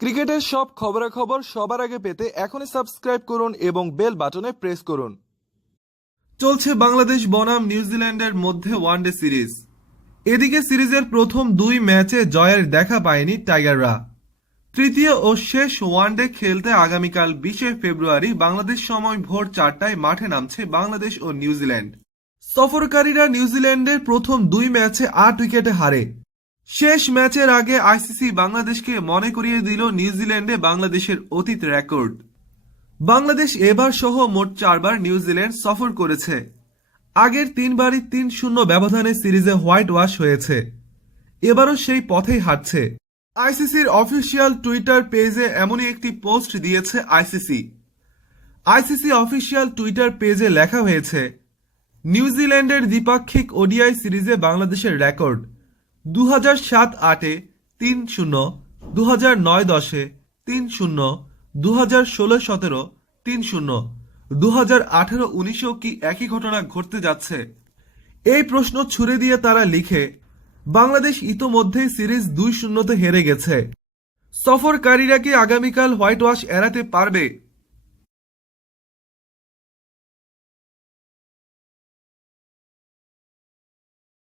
ক্রিকেটের সব খবরাখবর সবার আগে পেতে এখনই সাবস্ক্রাইব করুন এবং বেল বাটনে প্রেস করুন। চলছে বাংলাদেশ বনাম নিউজিল্যান্ডের মধ্যে ওয়ানডে সিরিজ। এদিকে সিরিজের প্রথম দুই ম্যাচে জয়ের দেখা পায়নি টাইগাররা। তৃতীয় ও শেষ ওয়ানডে খেলতে আগামীকাল বিশে ফেব্রুয়ারি বাংলাদেশ সময় ভোর চারটায় মাঠে নামছে বাংলাদেশ ও নিউজিল্যান্ড সফরকারীরা নিউজিল্যান্ডের প্রথম দুই ম্যাচে আট উইকেটে হারে। শেষ ম্যাচের আগে আইসিসি বাংলাদেশকে মনে করিয়ে দিল নিউজিল্যান্ডে বাংলাদেশের অতীত রেকর্ড। বাংলাদেশ এবার সহ মোট চারবার নিউজিল্যান্ড সফর করেছে। আগের তিনবারই তিন শূন্য ব্যবধানে সিরিজে হোয়াইট ওয়াশ হয়েছে। এবারও সেই পথেই হাঁটছে। আইসিসির অফিসিয়াল টুইটার পেজে এমনই একটি পোস্ট দিয়েছে আইসিসি। আইসিসি অফিসিয়াল টুইটার পেজে লেখা হয়েছে, নিউজিল্যান্ডের দ্বিপাক্ষিক ওডিআই সিরিজে বাংলাদেশের রেকর্ড। দু হাজার সাত আটে তিন শূন্য দু হাজার নয় দশে তিন শূন্য দু হাজার ষোলো সতেরো তিন শূন্য। দু হাজার আঠেরো উনিশেও কি একই ঘটনা ঘটতে যাচ্ছে? এই প্রশ্ন ছুড়ে দিয়ে তারা লিখে, বাংলাদেশ ইতোমধ্যেই সিরিজ দুই শূন্যতে হেরে গেছে। সফরকারীরা কি আগামীকাল হোয়াইট ওয়াশ এড়াতে পারবে?